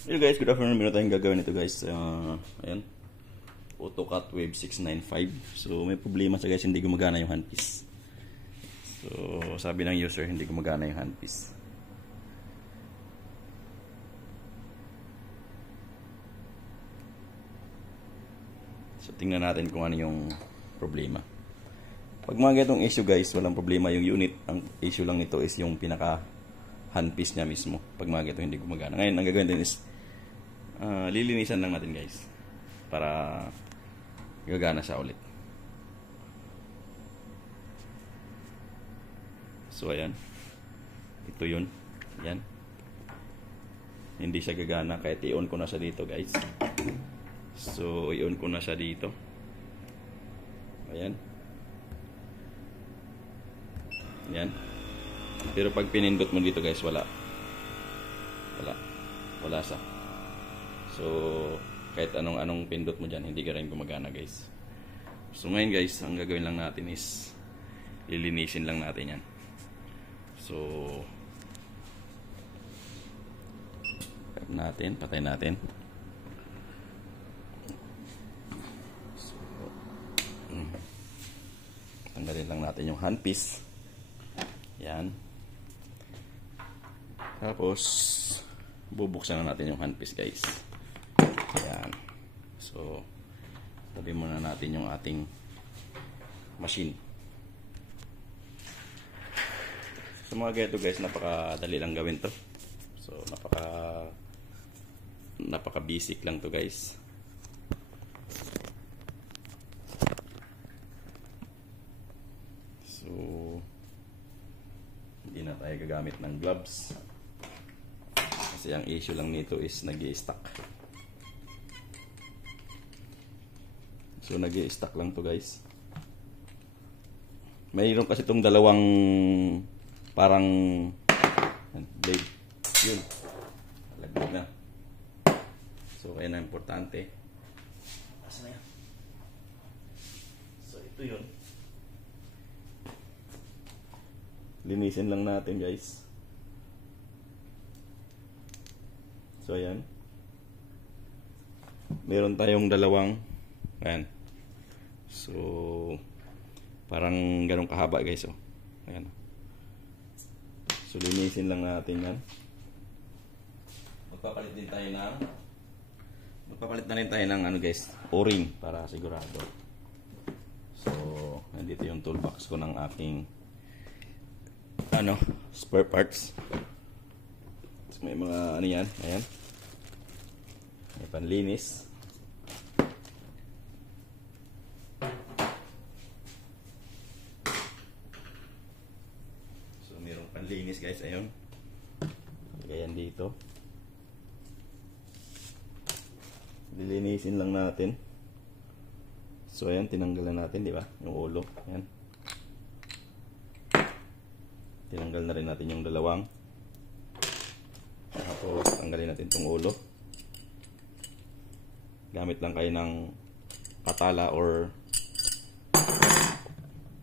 Hello guys, good afternoon. Meron tayong gagawin ito guys. Ayan. AutoCAD Wave 695. So may problema sa guys, hindi gumagana yung handpiece. So sabi ng user, hindi gumagana yung handpiece. So tingnan natin kung ano yung problema. Pag mga ganitong issue guys, walang problema yung unit. Ang issue lang nito is yung pinaka handpiece niya mismo. Pag mga ganito hindi gumagana. Ngayon, ang gagawin din is lilinisan lang natin guys para gagana siya ulit. So ayan, ito yun, yan, hindi siya gagana kahit i-on ko na siya dito guys. So i-on ko na siya dito, ayan, yan. Pero pag pinindot mo dito guys, wala siya. So, kahit anong pindot mo dyan, hindi ka rin gumagana guys. So, ngayon guys, ang gagawin lang natin is lilinisin lang natin yan. So, patay natin. So, tanggalin lang natin yung handpiece. Yan. Tapos, bubuksan na natin yung handpiece guys. Ayan. So, tabi muna natin yung ating machine. Sa mga ganito guys, napakadali lang gawin to. So, napaka basic lang to guys. So, hindi na tayo gagamit ng gloves. Kasi ang issue lang nito is nag-i-stuck. So nag-i-stuck lang to guys. Mayroon kasi itong dalawang parang blade. Yun. Laglag na. So kaya na importante. Asa na yan? So ito yun. Linisin lang natin guys. So ayan. Meron tayong dalawang, ayan. So parang ganun kahaba guys, oh. Ayan. So linisin lang natin yan. Magpapalit na rin tayo ng ano guys, o-ring para sigurado. So nandito yung toolbox ko ng aking spare parts. So, may mga ano yan, ayan. May panlinis. So mayroong panlinis guys, ayun. Lagayan dito. Lilinisin lang natin. So ayan, tinanggalan natin, di ba? Yung ulo, ayan. Tinanggal na rin natin yung dalawang. Tapos tanggalin natin itong ulo. Gamit lang kayo ng patala or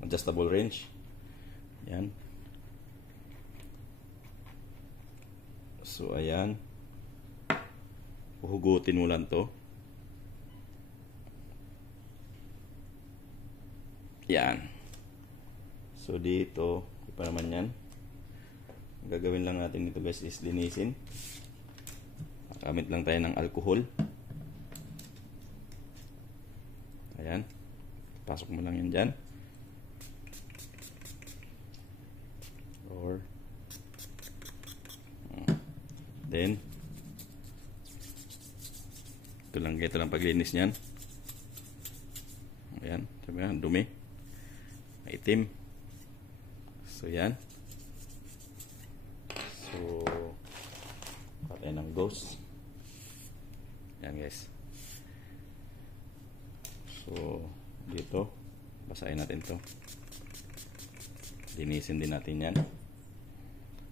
adjustable wrench. Yan. So ayan, huhugutin mo lang to. Yan. So dito pa naman yan. Ang gagawin lang natin dito guys is linisin. Gamit lang tayo ng alcohol. Ayan. Pasok mo lang yan dyan. Or then ito lang paglinis nyan. Ayan. Sabi nga, dumi. Itim. So yan. So patay ng ghost. Yan guys. So dito basahin natin to. Linisin din natin yan.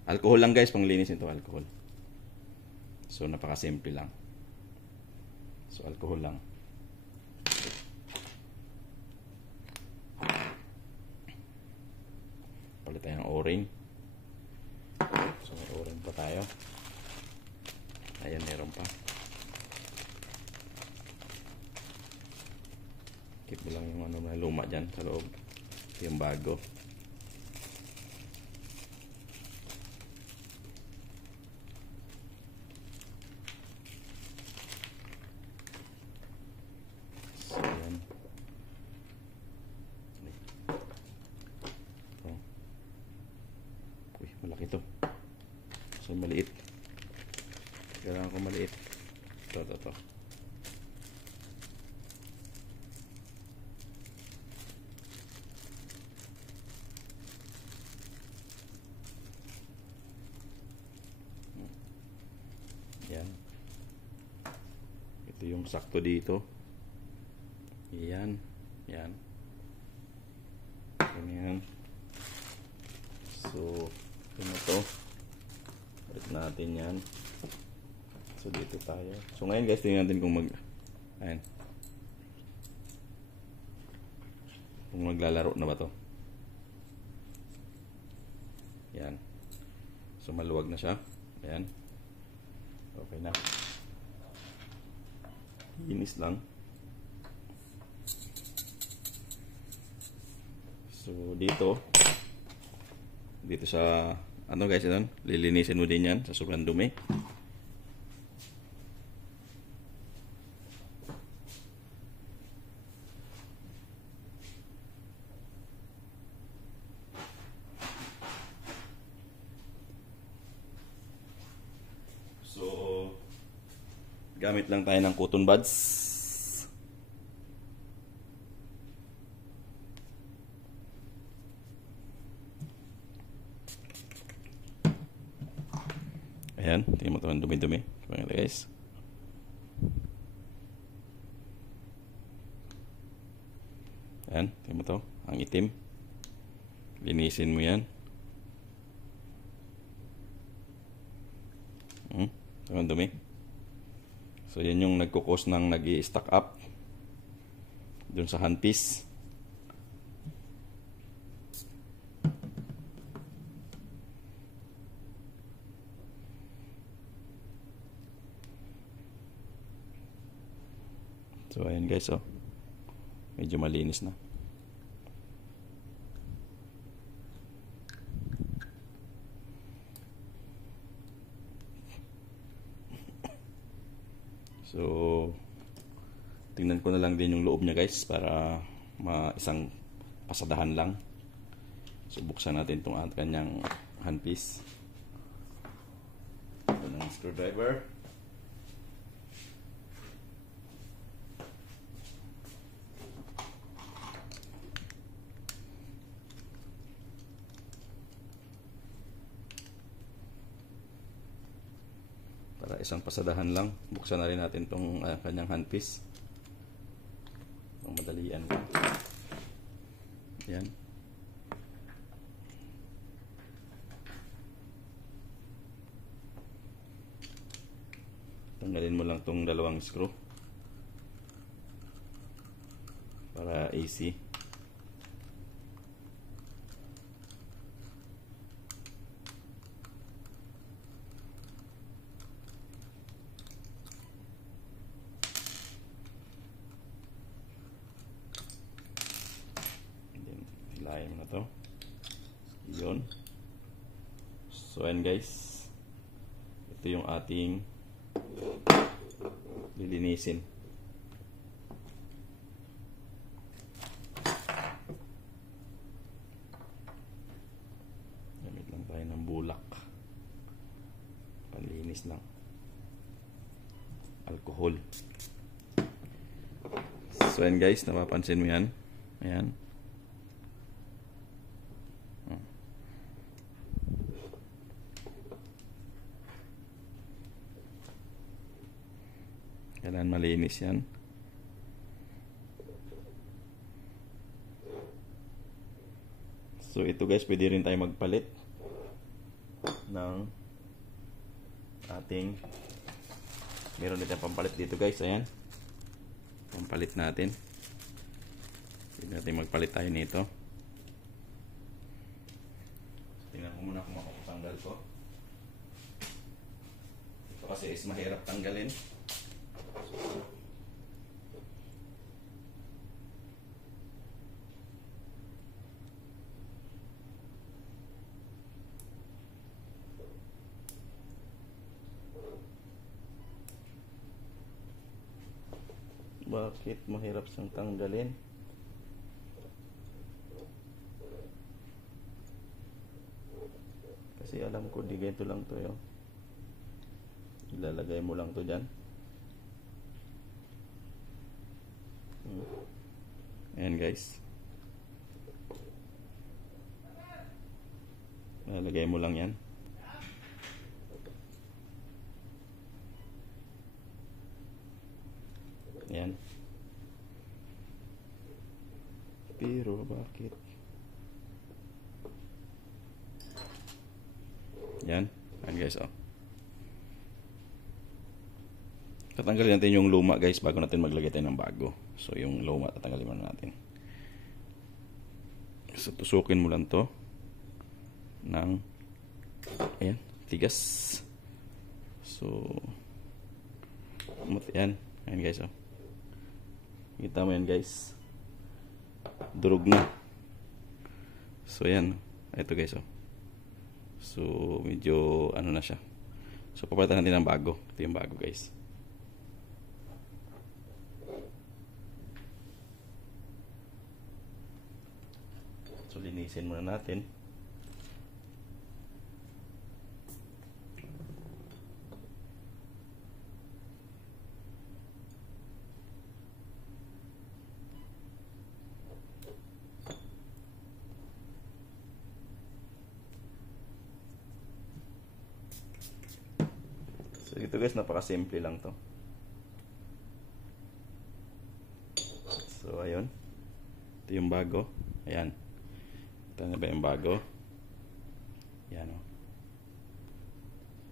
Alcohol lang guys, panglinis nito, alcohol. So napaka-simple lang. So alcohol lang. Palit tayo ng o-ring. So may o-ring pa tayo. Ayan, meron pa. Keep mo lang yung ano na luma dyan sa loob. Yung bago. So, ayan. Ito. Uy, malaki to. So, maliit. Kailangan ko maliit. Ito. Yan. Ito yung sakto dito. Yan. Yan. Ganyan. So, ito na to. Balik natin yan. So, dito tayo. So, ngayon guys, tingnan natin kung ayan. Kung maglalaro na ba to. Yan. So, maluwag na siya. Ayan. Okay na. Linis lang. So, dito sa ano guys, ito, lilinisin mo din yan sa sobrang dumi. So, gamit lang tayo ng cotton buds. Ayan, tingnan mo ito ang dumi-dumi. Guys. Ayan, tingnan mo ito. Ang itim. Linisin mo yan. Ito ang dumi. So, yan yung nagkukos ng nag-i-stack up dun sa handpiece. So, ayan guys, oh. Medyo malinis na. So, tingnan ko na lang din yung loob niya guys para isang pasadahan lang. So, buksan natin itong kanyang handpiece. Ito ng screwdriver. Para isang pasadahan lang. Buksan na rin natin itong kanyang handpiece. Itong madalian. Yan. Tanggalin mo lang itong dalawang screw. Para AC. Hilahin mo na to. Yun. So ayan guys, ito yung ating lilinisin. Gamit lang tayo ng bulak. Panlinis lang. Alcohol. So ayan guys, napapansin mo yan. Ayan. Kailangan malinis yan. So ito guys, pwede rin tayo magpalit ng ating, meron din tayong pampalit dito guys. Ayan, pampalit natin. Pwede natin magpalit tayo nito. Tingnan ko muna kung makapatanggal ko ito. Ito kasi is mahirap tanggalin. Bakit mahirap siyang tanggalin? Kasi alam ko di ganito lang to yun. Ilalagay mo lang to dyan. Ayan guys. Ilalagay mo lang yan. Ayan. Pero bakit? Yan. Ayan guys, oh. Tatanggalin natin yung luma guys bago natin maglagay tayo ng bago. So yung luma tatanggalin muna natin. So tusukin mo lang to ng ayan, tigas. So yan. Ayan guys, oh. Kita mo yan guys. Durog na. So yan. Ito guys, oh. So medyo ano na siya. So papalitan natin ng bago. Ito yung bago guys. So linisin muna natin. So ito guys, napaka-simple lang to. So ayun. Ito yung bago. Ayan. Ito na ba yung bago? Ayan, oh.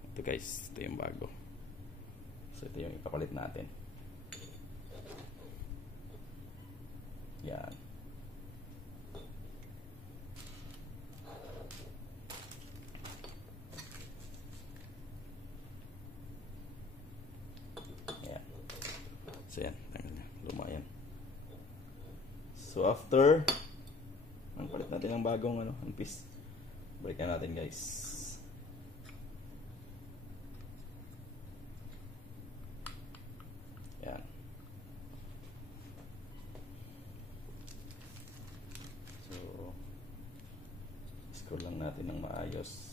Ito guys, ito yung bago. So ito yung ipapalit natin. Ayan. So yan, lumayan. So after ang palit natin ng bagong handpiece, balikan natin guys. Yan. So screw lang natin ng maayos.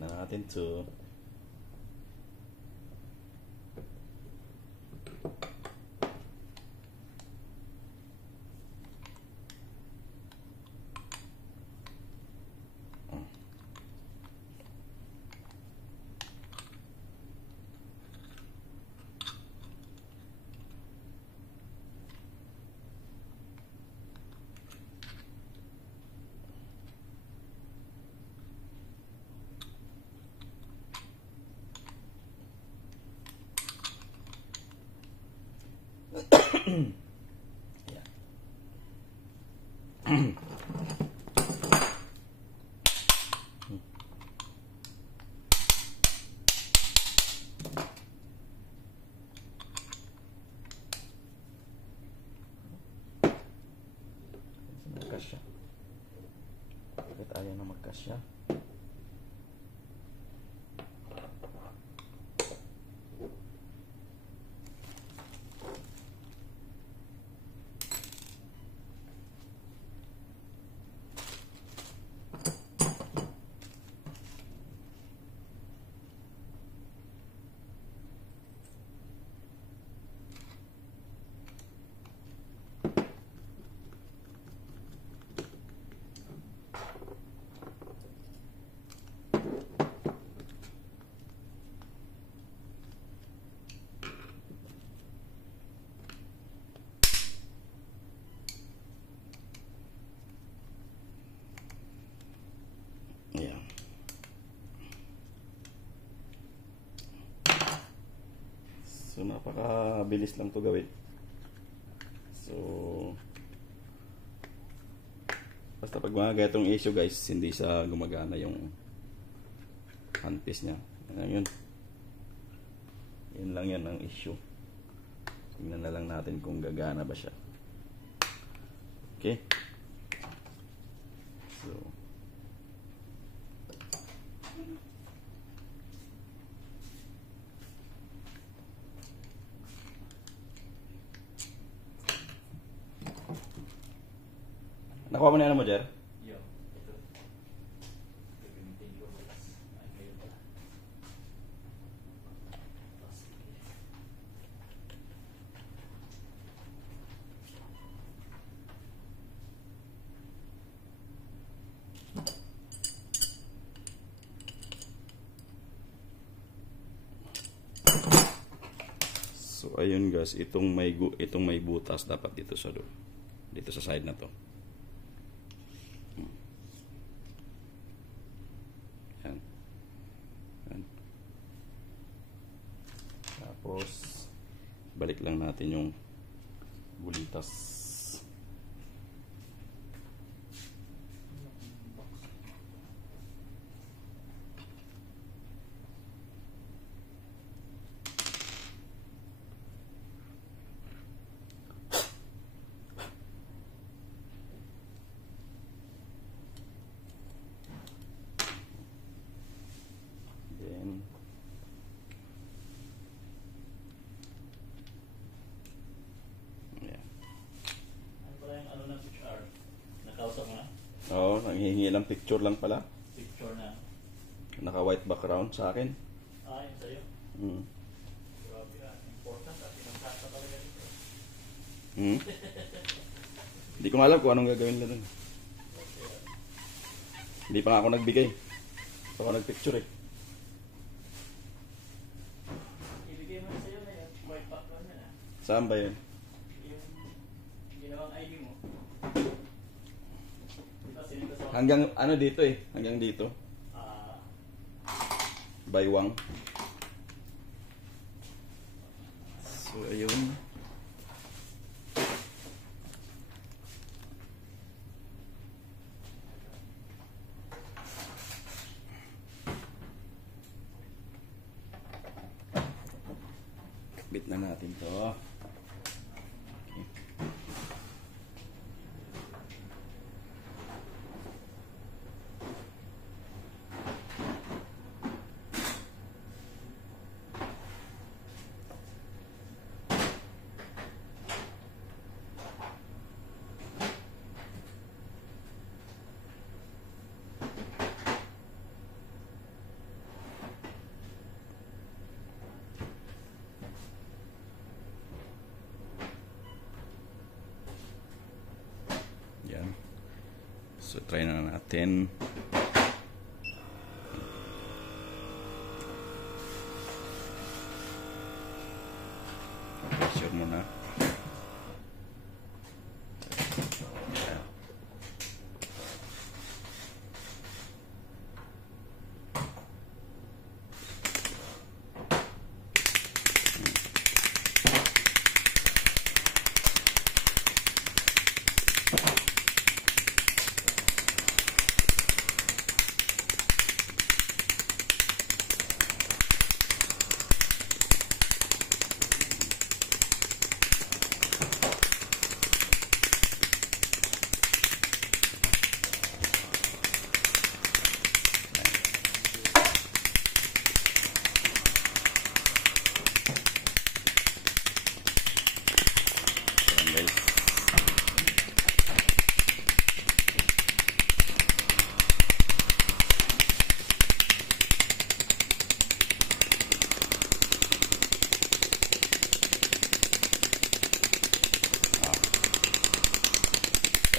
Natin to magkasya. Bakit ayaw na magkasya? Napakabilis lang to gawin. So, basta pag mga ganitong issue guys, hindi sa gumagana yung handpiece niya. Yun. Yun lang yan ang issue. Tingnan na lang natin kung gagana ba siya. Okay. So, nakuha mo na yan mo, Jer? Yo, ito. Gagamitin ko bukas. Ay, ngayon pala. So ayun guys, itong may butas dapat dito sa side na to. Yan. Yan. Tapos balik lang natin yung bulitas. Oo, nanghihingi lang picture lang pala. Picture na. Naka-white background sa akin. Ah, yun sa'yo. Grabe ah, important at pinagkata talaga dito. Hindi ko nga alam kung anong gagawin na dun. Hindi pa nga ako nagbigay. Ito ako nagpicture eh. Ibigay mo na sa'yo na yun. White background na na. Saan ba yun? Yung ginawang ID mo. Hanggang ano dito eh. Hanggang dito. Baywang. So ayun. Bit na natin to. Yan. So try na natin. Pressure muna.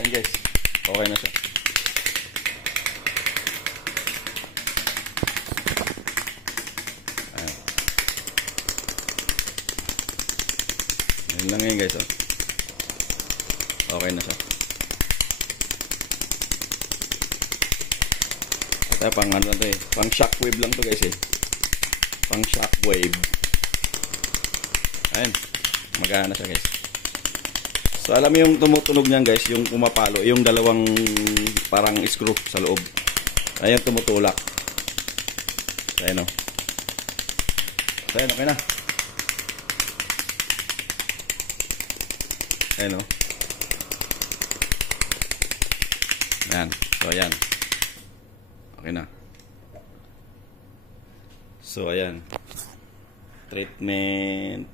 Ayan guys, okay na siya. Ayan. Ayan lang ngayon guys. Oh. Okay na siya. Ito pang ano to eh. Pang shockwave lang to guys eh. Pang shockwave. Ayan. Magana siya guys. So alam mo yung tumutunog niyan guys, yung pumapalo, yung dalawang parang screw sa loob. Ayan tumutulak. So, ayan o. So ayan, okay na. Ayan o. Ayan. So ayan. Okay na. So ayan. Treatment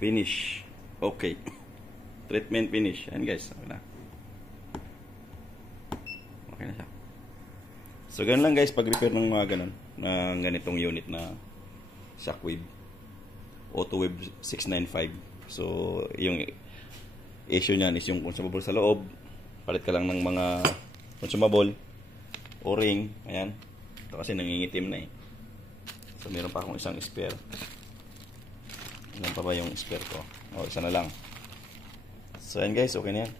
finish. Okay. Treatment finish. Ayan guys. Okay na. Okay na siya. So ganun lang guys pag repair ng mga ganun. Ng ganitong unit na Shockwave. Autowave 695. So yung issue niyan is yung consumable sa loob. Palit ka lang ng mga consumable. O-ring. Ayan. Ito kasi nangingitim na eh. So meron pa akong isang spare. Ilan pa ba yung spare ko? O, isa na lang. So ayan guys, okay na yan.